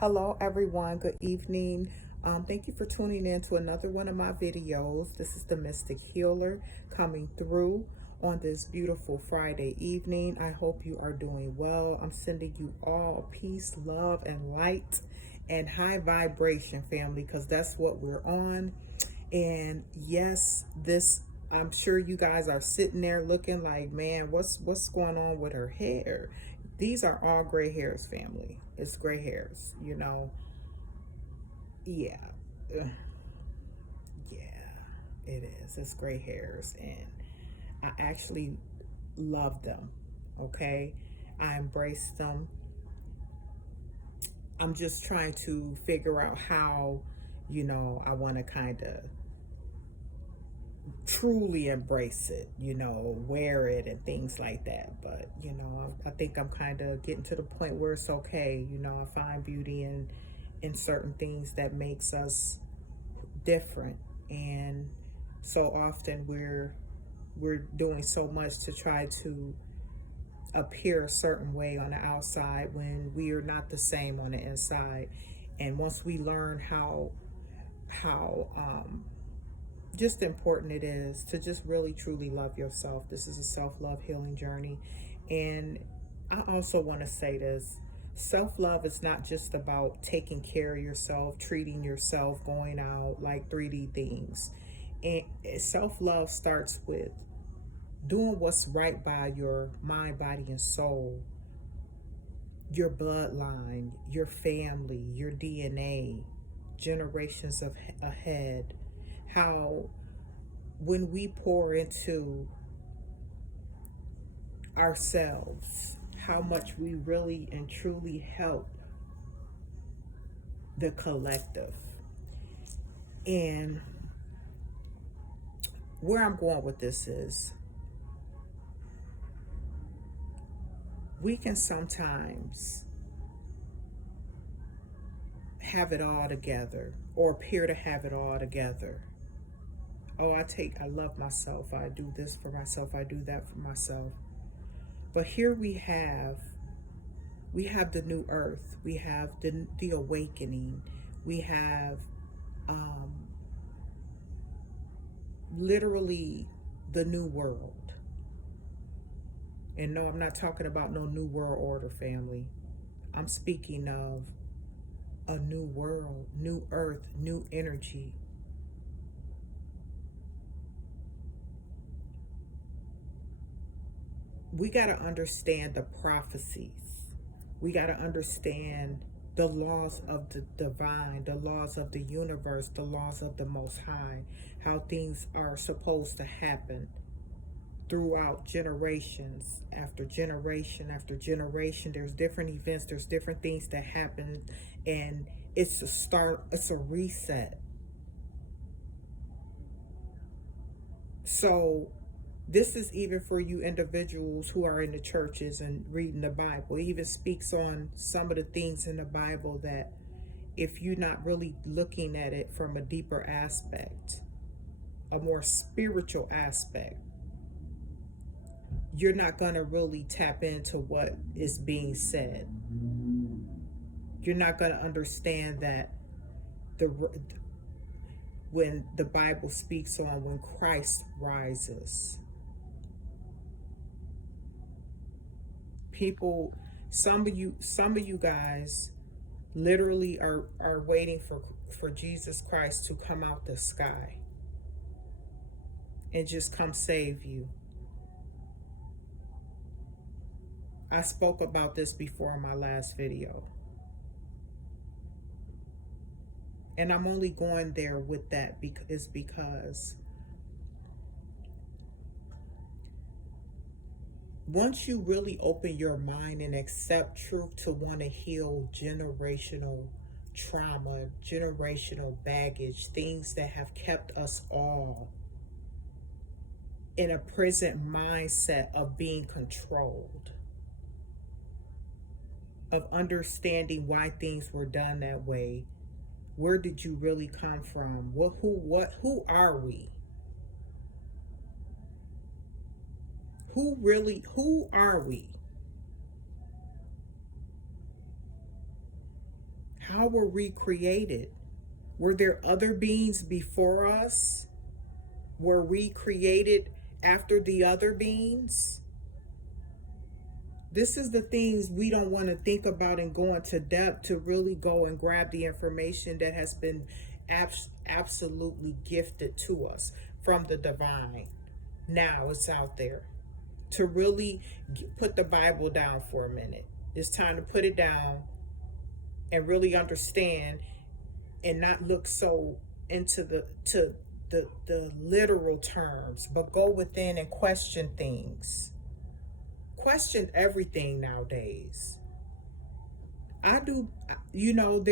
Hello, everyone. Good evening. Thank you for tuning in to another one of my videos. This is the Mystic Healer coming through on this beautiful Friday evening. I hope you are doing well. I'm sending you all peace, love, and light and high vibration, family, because that's what we're on. And yes, this I'm sure you guys are sitting there looking like, man, what's going on with her hair? These are all gray hairs, family. It's gray hairs, Yeah. Ugh, yeah, it is. It's gray hairs, and I actually love them. Okay? I embrace them. I'm just trying to figure out how, I want to kind of truly embrace it, wear it and things like that. But, I think I'm kind of getting to the point where it's okay. I find beauty in certain things that makes us different. And so often we're doing so much to try to appear a certain way on the outside when we are not the same on the inside. And once we learn how just important it is to just really truly love yourself. This is a self-love healing journey. And I also want to say this. Self-love is not just about taking care of yourself, treating yourself, going out like 3D things. And self-love starts with doing what's right by your mind, body, and soul, your bloodline, your family, your DNA, generations of ahead. How when we pour into ourselves, how much we really and truly help the collective. And where I'm going with this is we can sometimes have it all together or appear to have it all together. Oh, I love myself. I do this for myself. I do that for myself. But here we have the new earth. We have the awakening. We have um, literally the new world. And no, I'm not talking about no new world order, family. I'm speaking of a new world, new earth, new energy. We got to understand the prophecies. We got to understand the laws of the divine, the laws of the universe, the laws of the Most High, how things are supposed to happen throughout generations after generation after generation. There's different events, there's different things that happen, and it's a start, it's a reset. So this is even for you individuals who are in the churches and reading the Bible. It even speaks on some of the things in the Bible that if you're not really looking at it from a deeper aspect, a more spiritual aspect, you're not going to really tap into what is being said. You're not going to understand that the when the Bible speaks on when Christ rises, people, some of you guys literally are waiting for Jesus Christ to come out the sky and just come save you. I spoke about this before in my last video. And I'm only going there with that because once you really open your mind and accept truth to want to heal generational trauma, generational baggage, things that have kept us all in a present mindset of being controlled, of understanding why things were done that way. Where did you really come from? Who are we? Who are we? How were we created? Were there other beings before us? Were we created after the other beings? This is the things we don't want to think about and go into depth to really go and grab the information that has been absolutely gifted to us from the divine. Now it's out there. To really put the Bible down for a minute. It's time to put it down and really understand and not look so into the literal terms, but go within and question things. Question everything nowadays. I do, you know,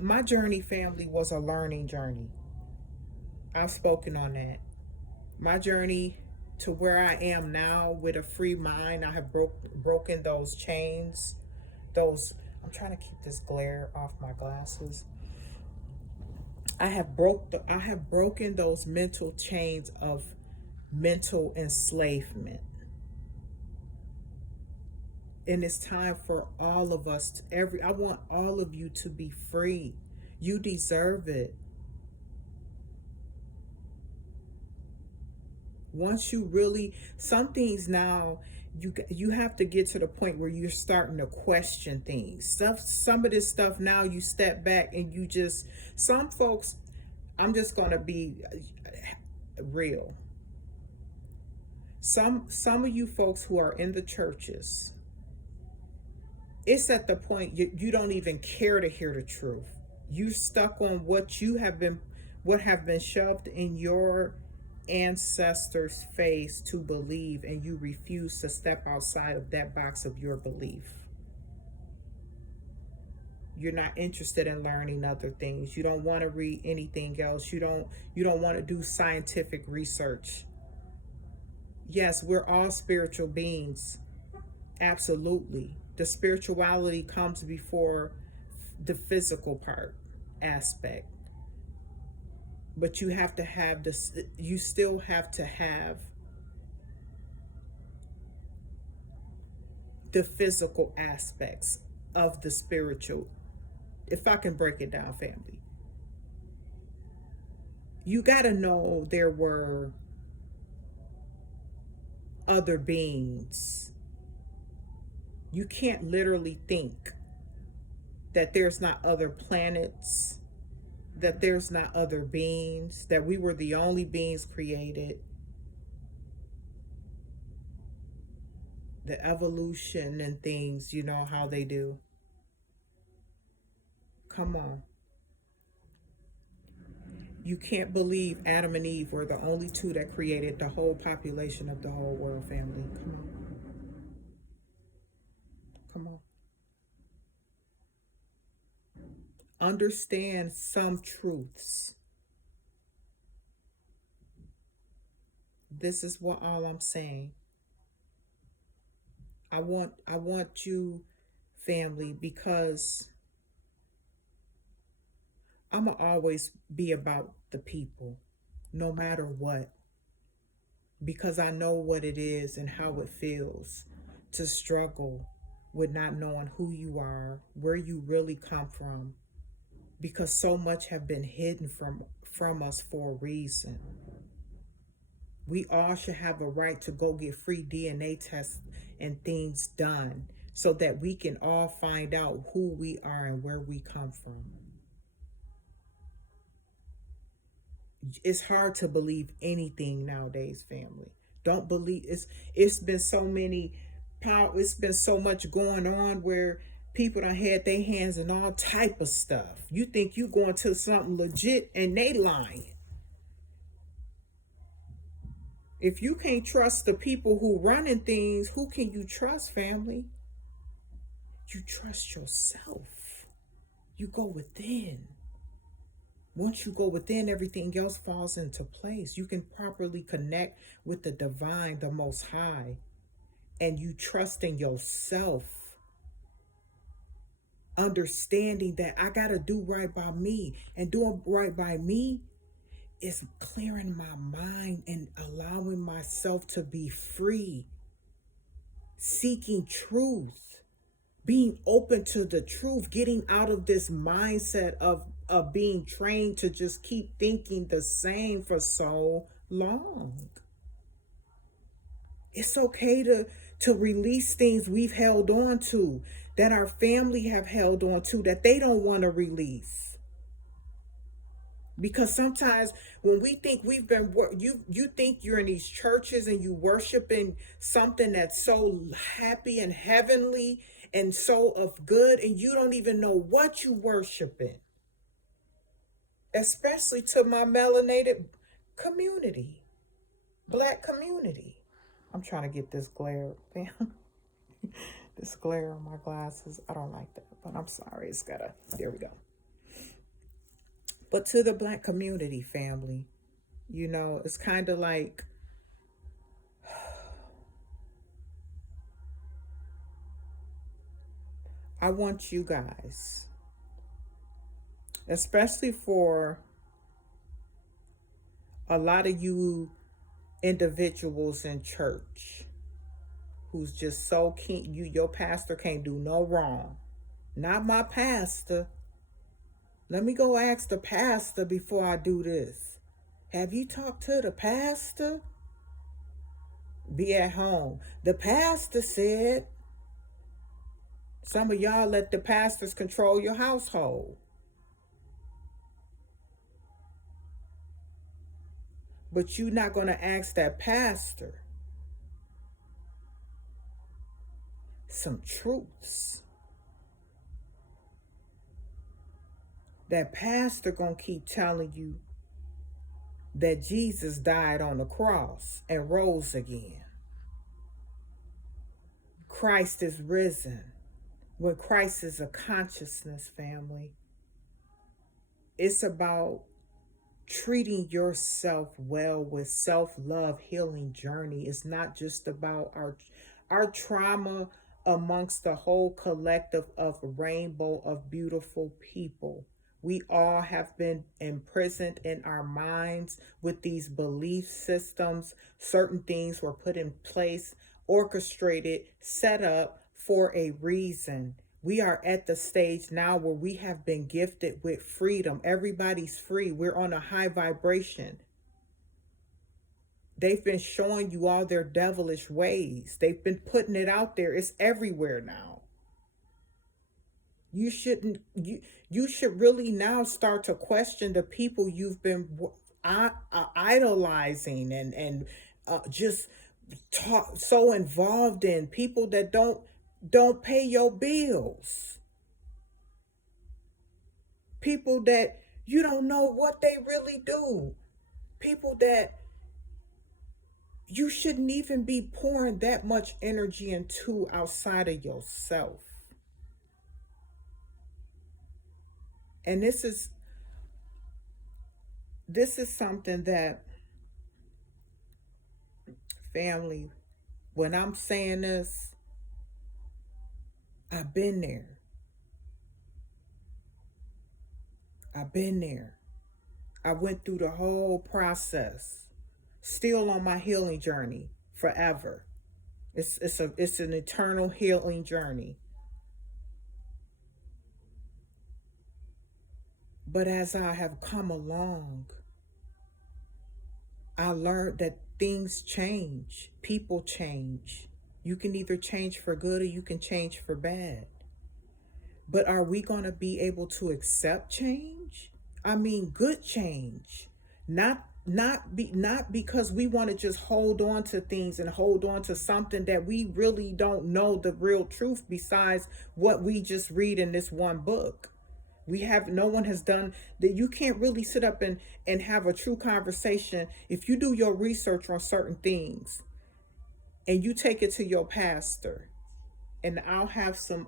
my journey, family, was a learning journey. I've spoken on that. My journey to where I am now with a free mind, I have broken those chains. I'm trying to keep this glare off my glasses. I have broken those mental chains of mental enslavement. And it's time for all of us I want all of you to be free. You deserve it. Once you really, some things now, you have to get to the point where you're starting to question things. Some of this stuff now, you step back and you just, some folks, I'm just going to be real. Some of you folks who are in the churches, it's at the point you don't even care to hear the truth. You stuck on what have been shoved in your ancestors' face to believe, and you refuse to step outside of that box of your belief. You're not interested in learning other things. You don't want to read anything else. You don't want to do scientific research. Yes, we're all spiritual beings. Absolutely. The spirituality comes before the physical aspect. But you have to have this, you still have to have the physical aspects of the spiritual. If I can break it down, family, you got to know there were other beings. You can't literally think that there's not other planets, that there's not other beings, that we were the only beings created. The evolution and things, you know how they do. Come on. You can't believe Adam and Eve were the only two that created the whole population of the whole world, family. Come on. Come on. Understand some truths. This is what all I'm saying. I want you, family, because I'm going to always be about the people, no matter what. Because I know what it is and how it feels to struggle with not knowing who you are, where you really come from. Because so much have been hidden from us for a reason. We all should have a right to go get free DNA tests and things done so that we can all find out who we are and where we come from. It's hard to believe anything nowadays, family. Don't believe it's been so much going on where people done had their hands in all type of stuff. You think you going to something legit and they lying. If you can't trust the people who running things, who can you trust, family? You trust yourself. You go within. Once you go within, everything else falls into place. You can properly connect with the divine, the Most High, and you trust in yourself. Understanding that I got to do right by me, and doing right by me is clearing my mind and allowing myself to be free, seeking truth, being open to the truth, getting out of this mindset of being trained to just keep thinking the same for so long. It's okay to release things we've held on to, that our family have held on to, that they don't want to release. Because sometimes when we think we've been, you think you're in these churches and you worshiping something that's so happy and heavenly and so of good, and you don't even know what you worshiping. Especially to my melanated community, Black community. I'm trying to get this glare, this glare on my glasses. I don't like that, but I'm sorry. It's gotta, there we go. But to the Black community, family, you know, it's kind of like, I want you guys, especially for a lot of you individuals in church who's just so keen, your pastor can't do no wrong. Not my pastor. Let me go ask the pastor before I do this. Have you talked to the pastor? Be at home. The pastor said. Some of y'all let the pastors control your household. But you're not going to ask that pastor some truths. That pastor going to keep telling you that Jesus died on the cross and rose again. Christ is risen. When Christ is a consciousness, family, it's about treating yourself well with self-love healing journey. It's not just about our trauma amongst the whole collective of a rainbow of beautiful people. We all have been imprisoned in our minds with these belief systems. Certain things were put in place, orchestrated, set up for a reason. We are at the stage now where we have been gifted with freedom. Everybody's free. We're on a high vibration. They've been showing you all their devilish ways. They've been putting it out there. It's everywhere now. You should really now start to question the people you've been idolizing and just so involved in, people that don't pay your bills, people that you don't know what they really do, people that you shouldn't even be pouring that much energy into outside of yourself. And this is something that, family, when I'm saying this, I've been there. I've been there. I went through the whole process. Still on my healing journey forever. It's an eternal healing journey. But as I have come along, I learned that things change, people change. You can either change for good or you can change for bad. But are we going to be able to accept change? I mean, good change. Not because we want to just hold on to things and hold on to something that we really don't know the real truth besides what we just read in this one book. No one has done that. You can't really sit up and have a true conversation if you do your research on certain things and you take it to your pastor. And I'll have some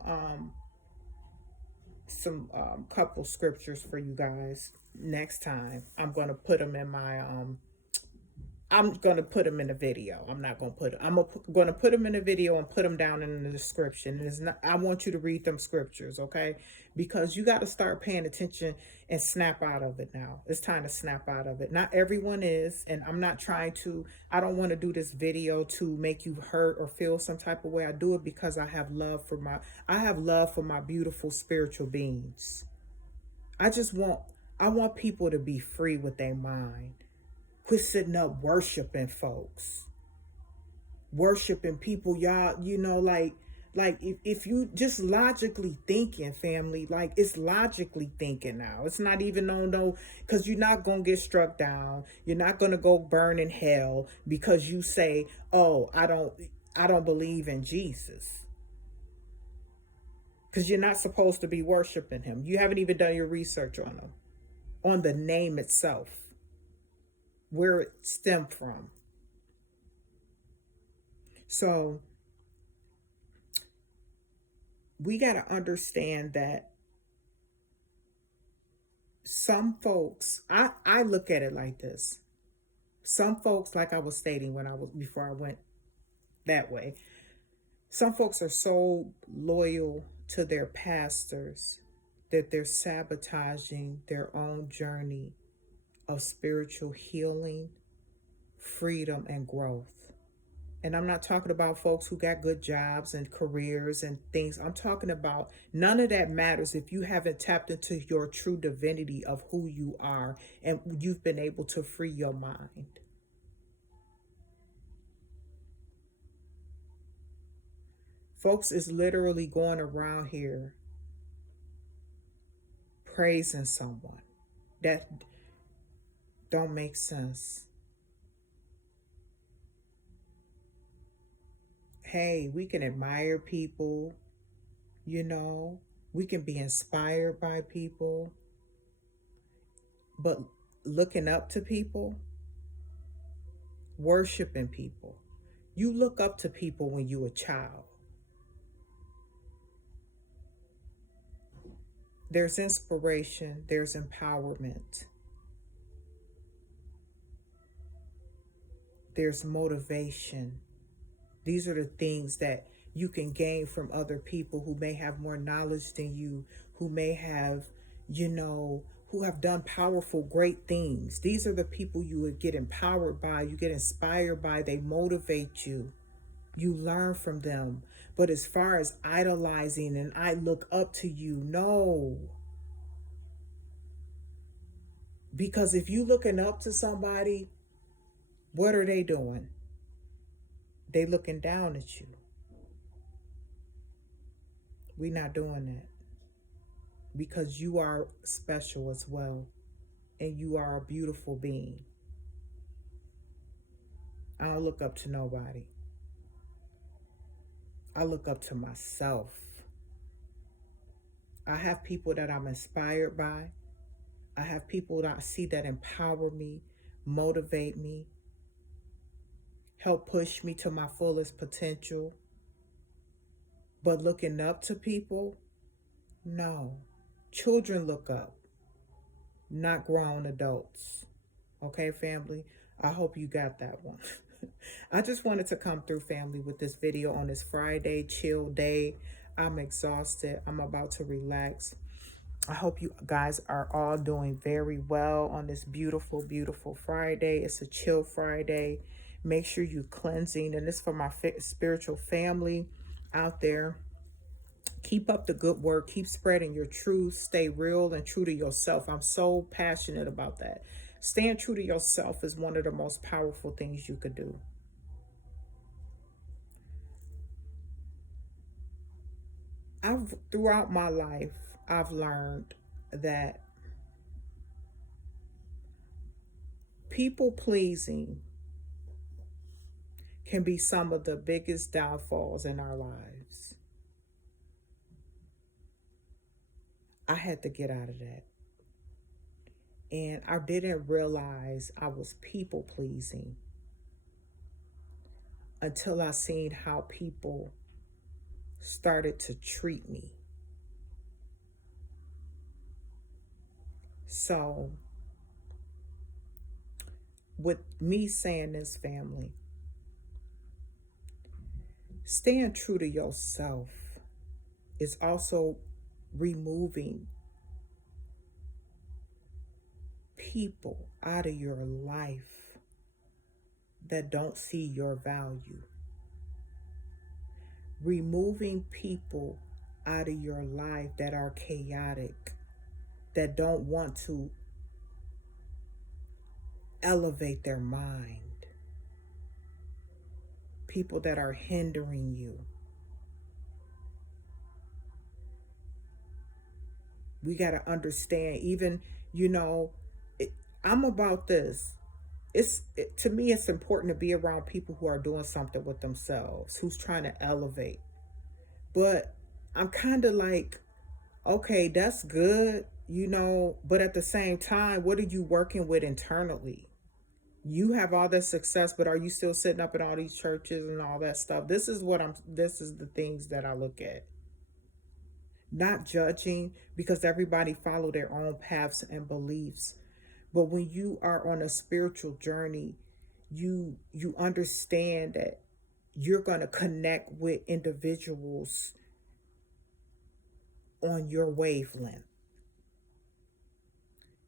couple scriptures for you guys next time. I'm going to put them in my I'm going to put them in a video. I'm not going to put, going to put them in a video and put them down in the description. It's not, I want you to read them scriptures, okay? Because you got to start paying attention and snap out of it now. It's time to snap out of it. Not everyone is, and I'm not trying to, I don't want to do this video to make you hurt or feel some type of way. I do it because I have love for my beautiful spiritual beings. I just want, I want people to be free with their mind. Quit sitting up worshiping folks, worshiping people, y'all, you know, like if you just logically thinking, family, like it's logically thinking now. It's not even no, because you're not gonna get struck down. You're not gonna go burn in hell because you say, oh, I don't believe in Jesus. Because you're not supposed to be worshiping him. You haven't even done your research on him, on the name itself, where it stemmed from. So we got to understand that some folks, I look at it like this. Some folks, like I was stating before I went that way, some folks are so loyal to their pastors that they're sabotaging their own journey of spiritual healing, freedom, and growth. And I'm not talking about folks who got good jobs and careers and things. I'm talking about none of that matters if you haven't tapped into your true divinity of who you are and you've been able to free your mind. Folks is literally going around here praising someone that don't make sense. Hey, we can admire people, you know, we can be inspired by people, but looking up to people, worshiping people. You look up to people when you're a child. There's inspiration, there's empowerment, there's motivation. These are the things that you can gain from other people who may have more knowledge than you, who may have, you know, who have done powerful, great things. These are the people you would get empowered by, you get inspired by, they motivate you. You learn from them. But as far as idolizing and I look up to you, no. Because if you looking up to somebody, what are they doing? They looking down at you. We're not doing that. Because you are special as well. And you are a beautiful being. I don't look up to nobody. I look up to myself. I have people that I'm inspired by. I have people that I see that empower me, motivate me, help push me to my fullest potential. But looking up to people, no. Children look up, not grown adults. Okay, family? I hope you got that one. I just wanted to come through, family, with this video on this Friday chill day. I'm exhausted. I'm about to relax. I hope you guys are all doing very well on this beautiful, beautiful Friday. It's a chill Friday. Make sure you cleansing. And this for my spiritual family out there. Keep up the good work. Keep spreading your truth. Stay real and true to yourself. I'm so passionate about that. Staying true to yourself is one of the most powerful things you could do. Throughout my life, I've learned that people pleasing can be some of the biggest downfalls in our lives. I had to get out of that. And I didn't realize I was people pleasing until I seen how people started to treat me. So with me saying this, family, staying true to yourself is also removing people out of your life that don't see your value. Removing people out of your life that are chaotic, that don't want to elevate their mind. People that are hindering you. We got to understand, even, you know, I'm about this. To me, it's important to be around people who are doing something with themselves, who's trying to elevate. But I'm kind of like, okay, that's good, but at the same time, what are you working with internally? You have all this success, but are you still sitting up in all these churches and all that stuff? This is the things that I look at. Not judging, because everybody follow their own paths and beliefs. But when you are on a spiritual journey, you understand that you're going to connect with individuals on your wavelength,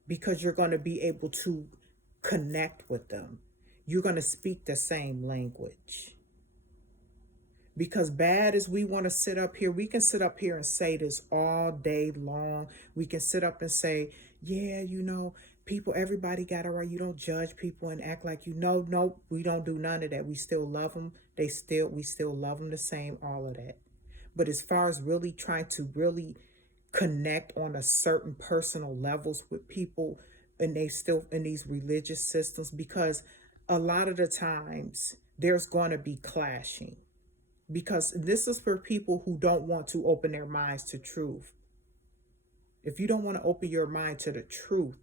because you're going to be able to connect with them. You're going to speak the same language. Because bad as we want to sit up here, we can sit up here and say this all day long. We can sit up and say, yeah, people, everybody got it right. You don't judge people and act like no, we don't do none of that. We still love them. We still love them the same, all of that. But as far as really trying to really connect on a certain personal levels with people, and they still in these religious systems, because a lot of the times there's going to be clashing, because this is for people who don't want to open their minds to truth. If you don't want to open your mind to the truth,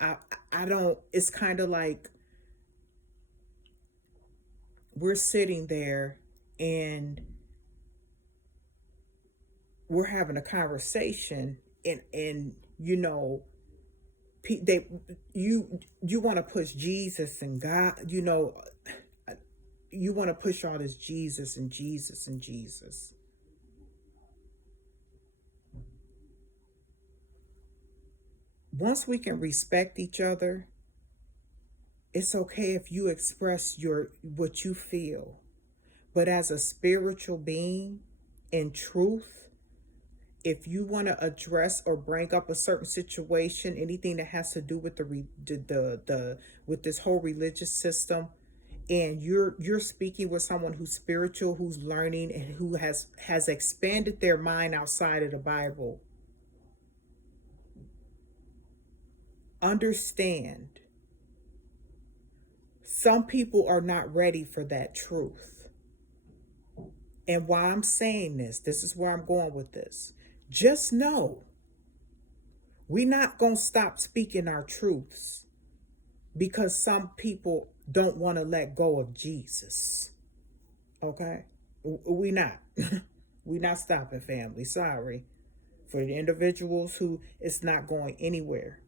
I don't, it's kind of like we're sitting there and we're having a conversation, and they you want to push Jesus and God, you want to push all this Jesus and Jesus and Jesus. Once we can respect each other, it's okay if you express what you feel. But as a spiritual being in truth, if you want to address or bring up a certain situation, anything that has to do with with this whole religious system, and you're speaking with someone who's spiritual, who's learning, and who has expanded their mind outside of the Bible, understand, some people are not ready for that truth. And why I'm saying this is where I'm going with this. Just know, we're not going to stop speaking our truths because some people don't want to let go of Jesus. Okay? We not. We not stopping, family. Sorry. For the individuals who it's not going anywhere.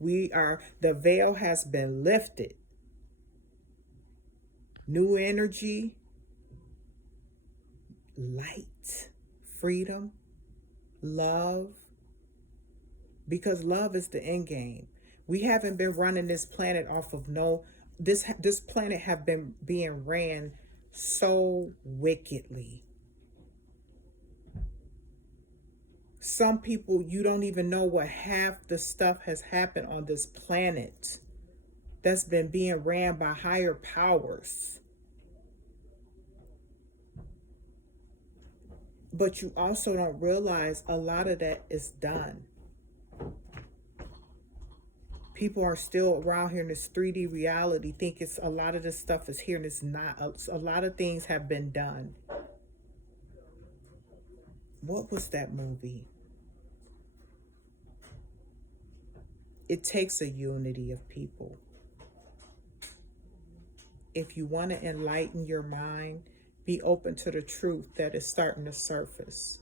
The veil has been lifted. New energy, light, freedom, love, because love is the end game. We haven't been running this planet off of this planet have been being ran so wickedly. Some people, you don't even know what half the stuff has happened on this planet that's been being ran by higher powers. But you also don't realize a lot of that is done. People are still around here in this 3D reality, think it's a lot of this stuff is here, and it's not. A lot of things have been done. What was that movie? It takes a unity of people. If you want to enlighten your mind, be open to the truth that is starting to surface.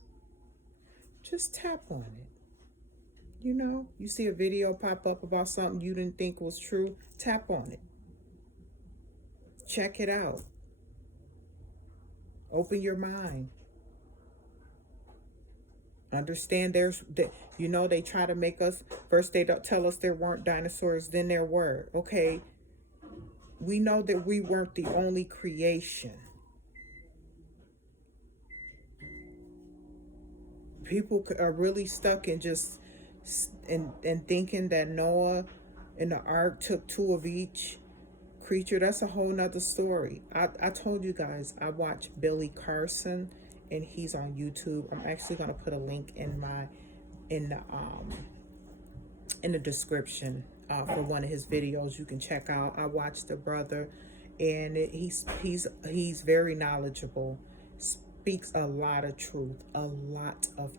Just tap on it. You know, you see a video pop up about something you didn't think was true, tap on it. Check it out. Open your mind. Understand you know, they try to make us, first they don't tell us there weren't dinosaurs, then there were. Okay, we know that we weren't the only creation. People are really stuck in just and thinking that Noah and the ark took two of each creature. That's a whole nother story. I told you guys I watch Billy Carson, and he's on YouTube. I'm actually gonna put a link in the in the description for one of his videos you can check out. I watched the brother, and he's very knowledgeable, speaks a lot of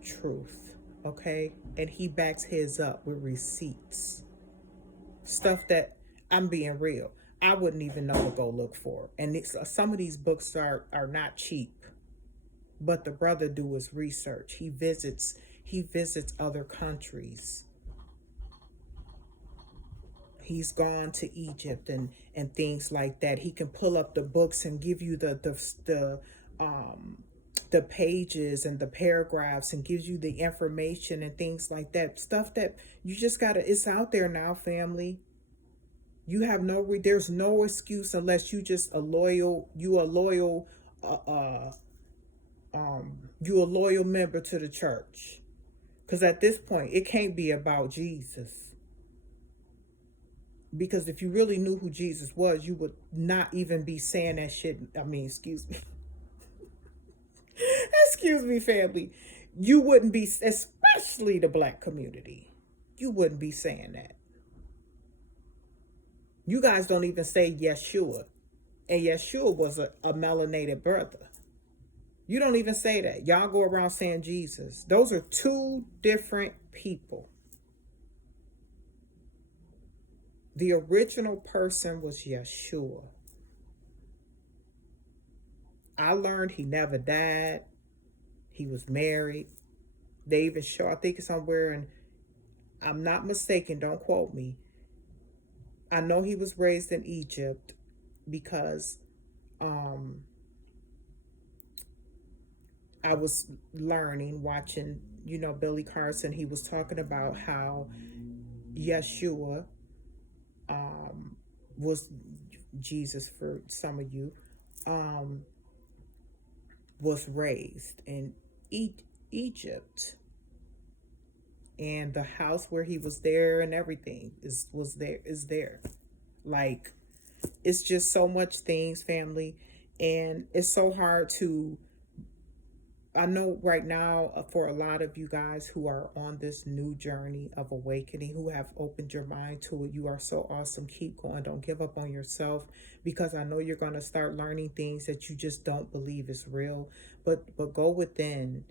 truth, okay? And he backs his up with receipts, stuff that, I'm being real, I wouldn't even know to go look for. And some of these books are not cheap, but the brother do his research. He visits other countries. He's gone to Egypt and things like that. He can pull up the books and give you the pages and the paragraphs, and gives you the information and things like that. Stuff that you just gotta, it's out there now, family. You have there's no excuse unless you just a loyal member to the church. Because at this point, it can't be about Jesus. Because if you really knew who Jesus was, you would not even be saying that shit. I mean, excuse me. Excuse me, family. You wouldn't be, especially the black community, you wouldn't be saying that. You guys don't even say Yeshua. And Yeshua was a melanated brother. You don't even say that. Y'all go around saying Jesus. Those are two different people. The original person was Yeshua. I learned he never died. He was married. They even show, I think it's somewhere, and I'm not mistaken, don't quote me. I know he was raised in Egypt because I was learning, watching, you know, Billy Carson. He was talking about how Yeshua was Jesus for some of you, was raised in Egypt, and the house where he was there and everything is there. Like, it's just so much things, family, and it's so hard to, I know right now, for a lot of you guys who are on this new journey of awakening, who have opened your mind to it, you are so awesome. Keep going. Don't give up on yourself, because I know you're going to start learning things that you just don't believe is real. But go within,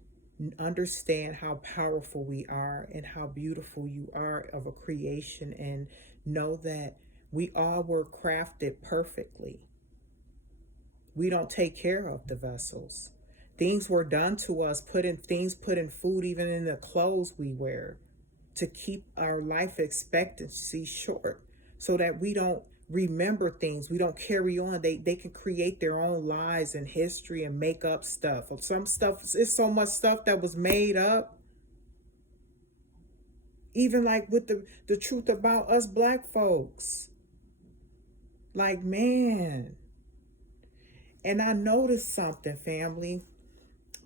understand how powerful we are and how beautiful you are of a creation, and know that we all were crafted perfectly. We don't take care of the vessels. Things were done to us, put in food, even in the clothes we wear, to keep our life expectancy short, so that we don't remember things. We don't carry on. They can create their own lies and history and make up stuff. Some stuff, it's so much stuff that was made up. Even like with the truth about us black folks. Like, man. And I noticed something, family.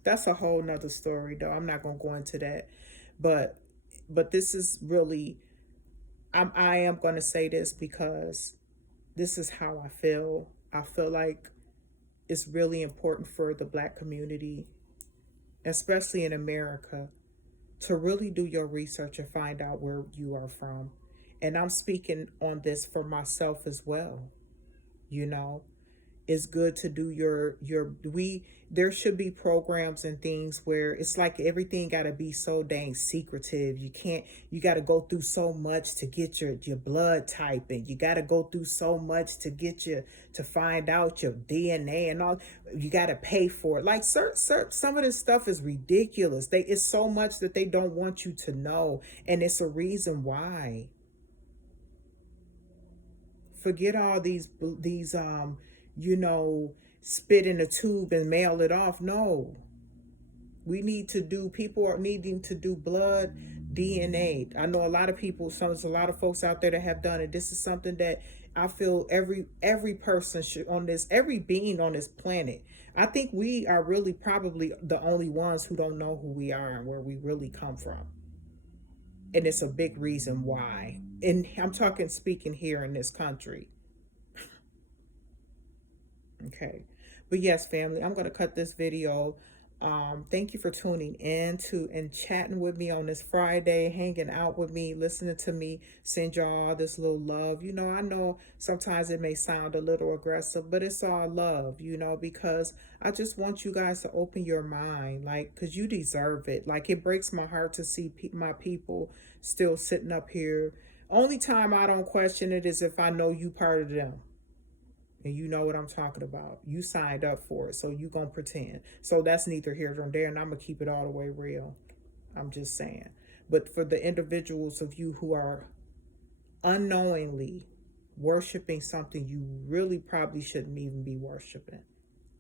That's a whole nother story, though. I'm not going to go into that. But this is really, I am going to say this because this is how I feel. I feel like it's really important for the black community, especially in America, to really do your research and find out where you are from. And I'm speaking on this for myself as well. You know, It's good to do there should be programs and things where it's like everything got to be so dang secretive. You got to go through so much to get your blood type, and you got to go through so much to get to find out your DNA and all. You got to pay for it. Like some of this stuff is ridiculous. It's so much that they don't want you to know, and it's a reason why. Forget all these you know, spit in a tube and mail it off. No, we need to do, people are needing to do blood DNA. I know a lot of people, there's a lot of folks out there that have done it. This is something that I feel every person should, on this, every being on this planet. I think we are really probably the only ones who don't know who we are and where we really come from. And it's a big reason why. And I'm talking, speaking here in this country. Okay. But yes, family, I'm going to cut this video. Thank you for tuning in to and chatting with me on this Friday, hanging out with me, listening to me, send y'all all this little love. I know sometimes it may sound a little aggressive, but it's all love, because I just want you guys to open your mind, like, because you deserve it. Like, it breaks my heart to see my people still sitting up here. Only time I don't question it is if I know you part of them. And you know what I'm talking about. You signed up for it, so you gonna pretend. So that's neither here nor there, and I'm gonna keep it all the way real. I'm just saying. But for the individuals of you who are unknowingly worshiping something you really probably shouldn't even be worshiping,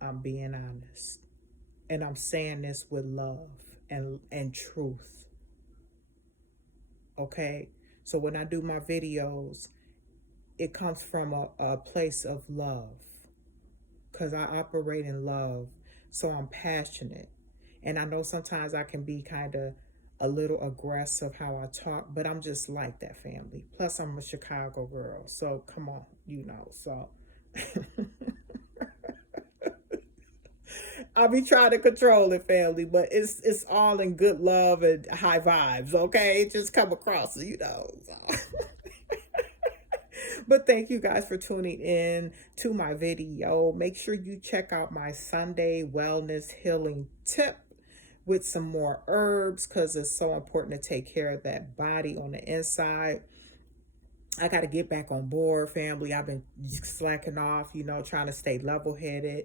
I'm being honest. And I'm saying this with love and truth. Okay? So when I do my videos, it comes from a place of love, because I operate in love. So I'm passionate. And I know sometimes I can be kind of a little aggressive how I talk, but I'm just like that, family. Plus, I'm a Chicago girl. So come on, so. I'll be trying to control it, family, but it's all in good love and high vibes, okay? It just come across, So. But thank you guys for tuning in to my video. Make sure you check out my Sunday wellness healing tip with some more herbs, because it's so important to take care of that body on the inside. I got to get back on board, family. I've been slacking off, trying to stay level-headed.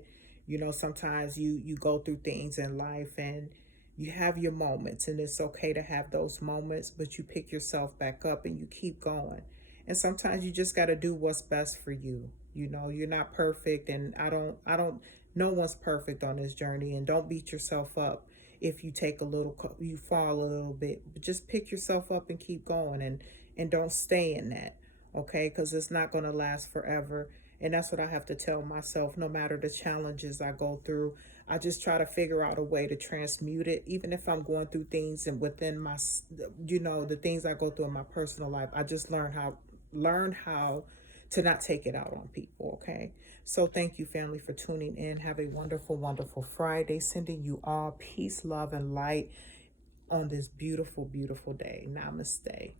Sometimes you go through things in life and you have your moments, and it's okay to have those moments, but you pick yourself back up and you keep going. And sometimes you just got to do what's best for you. You're not perfect, and no one's perfect on this journey, and don't beat yourself up if you you fall a little bit, but just pick yourself up and keep going, and don't stay in that. Okay? Because it's not going to last forever. And that's what I have to tell myself. No matter the challenges I go through, I just try to figure out a way to transmute it. Even if I'm going through things and within my, the things I go through in my personal life, I just learn how to not take it out on people. Okay. So thank you, family, for tuning in. Have a wonderful, wonderful Friday. Sending you all peace, love, and light on this beautiful, beautiful day. Namaste.